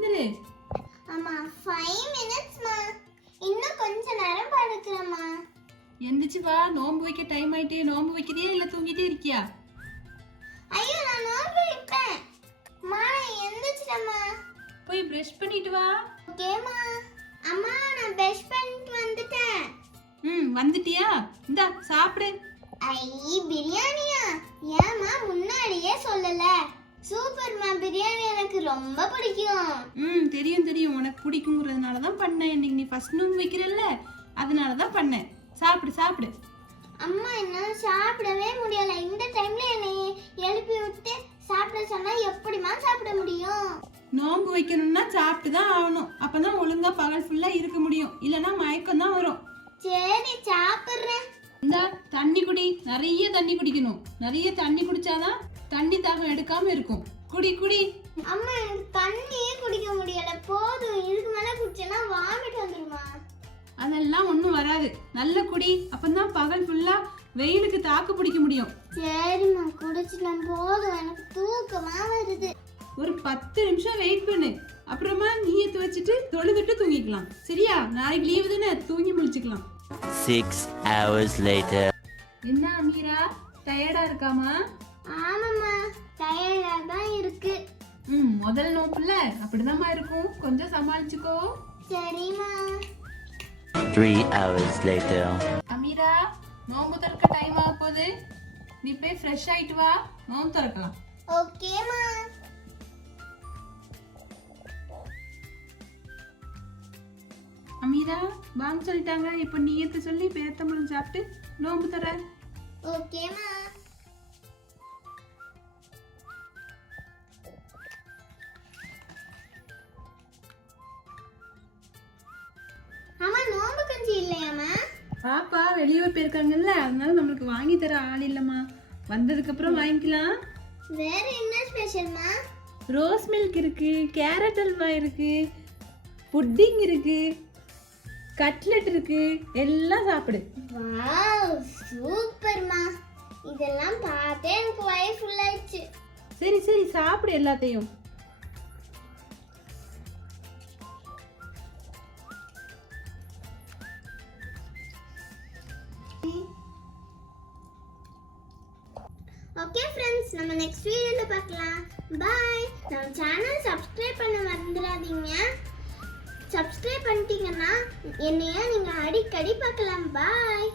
எழுந்திரு. அம்மா 5 மினிட்ஸ்மா. இன்னும் கொஞ்ச நேரம் படுக்கிறேம்மா. எந்திரிச்சு வா, நோன்பு வைக்க டைம் ஆயிட்டே. நோன்பு வைக்கிறியா இல்ல தூங்கிட்டே இருக்கியா? ஐயோ நான் நோன்பு வைப்பேன். அம்மா எந்திரிச்சிட்டம்மா. போய் பிரஷ் பண்ணிட்டு வா. ஓகேம்மா. அம்மா நான் பிரஷ் பண்ணிட்டு வந்துட்டேன். வந்துட்டியா? இந்தா சாப்பிடு. ஐ பிரியாணியா? ஏம்மா முன்னாடியே சொல்லல? சூப்பர்மா, பிரியாணி எனக்கு ரொம்ப பிடிக்கும். தெரியும் தெரியும், உனக்கு பிடிக்குங்கிறதுனால தான் பண்ணேன். இன்னைக்கு நீ ஃபர்ஸ்ட் நோன்பு வைக்கிறல்ல, அதனால தான் பண்ணேன். சாப்பிடு சாப்பிடு. அம்மா என்னால சாப்பிடவே முடியல. இந்த டைம்ல என்னை எழுப்பி விட்டு சாப்பிட சொன்னா எப்படிமா சாப்பிட முடியும்? நோன்பு வைக்கணும்னா சாப்பிட்டு தான் ஆகணும். அப்பதான் ஒழுங்கா பகல் ஃபுல்லா இருக்க முடியும். இல்லனா மயக்கம் தான் வரும். சரி சாப்பிடுறேன். இந்த தண்ணி குடி, நிறைய தண்ணி குடிக்கணும். நிறைய தண்ணி குடிச்சாதான் தண்ணி தாகம் எடுக்காம இருக்கும். குடி குடி. அம்மா எனக்கு தண்ணியே குடிக்க முடியல. போதும், இதுக்கு மேல குடிச்சேன்னா வாமிட் வந்துருமா? அதெல்லாம் ஒண்ணும் வராது. நல்ல குடி, அப்பதான் பகல் ஃபுல்லா வெயிலுக்கு தாக்கு பிடிக்க முடியும். சரிம்மா குடிச்சிட்டேன். போதும், எனக்கு தூக்கமா வருது. ஒரு 10 நிமிஷம் வெயிட் பண்ணு. அப்புறமா நீயத்து வச்சுட்டு தொழுதுட்டு தூங்கிக்கலாம். சரியா? நாளைக்கு லீவு தானே, தூங்கி முழிச்சுக்கலாம். 6 hours later. என்ன அமீரா, டயர்டா இருக்காமா? ஆமாம்மா, டயர்டா தான் இருக்கு. முதல் நோப்புல அப்படிதாம்மா இருக்கும். கொஞ்சம் சமாளிச்சுக்கோ. சரிம்மா. 3 hours later. அமீரா, நோம்பு திறக்க டைம் ஆக போகுது. நீ போய் ஃப்ரெஷ் ஆயிட்டு வா, நோம்பு திறக்கலாம். ஓகேம்மா. அமீரா, வாங்க சொல்லிட்டாங்க. இப்போ நீயத்து சொல்லி பேத்தம்பழம் சாப்பிட்டு நோம்பு தர. ஓகேம்மா. அம்மா நோம்பு கஞ்சி இல்லையாம்மா? பாப்பா வெளியூர் போயிருக்காங்கல்ல, அதனால நம்மளுக்கு வாங்கி தர ஆள் இல்லம்மா. வந்ததுக்கு அப்புறம் வாங்கிக்கலாம். வேற என்ன ஸ்பெஷல்மா? ரோஸ் மில்க் இருக்கு, கேரட் அல்வா இருக்கு, புட்டிங் இருக்கு, கட்லெட் இருக்கு. எல்லாம் சாப்பிடு. வாவ் சூப்பர்மா. இதெல்லாம் பார்த்தே எனக்கு வயிறு ஃபுல் ஆயிடுச்சு. சரி சரி சாப்பிடு எல்லாத்தையும். ஓகே ஃப்ரெண்ட்ஸ், நம்ம நெக்ஸ்ட் வீடியோல பார்க்கலாம். பை. நம்ம சேனல் சப்ஸ்கிரைப் பண்ண மறந்துடாதீங்க. சப்ஸ்கிரைப் பண்ணிட்டீங்கன்னா என்னைய நீங்க அடிக்கடி பார்க்கலாம். பாய்.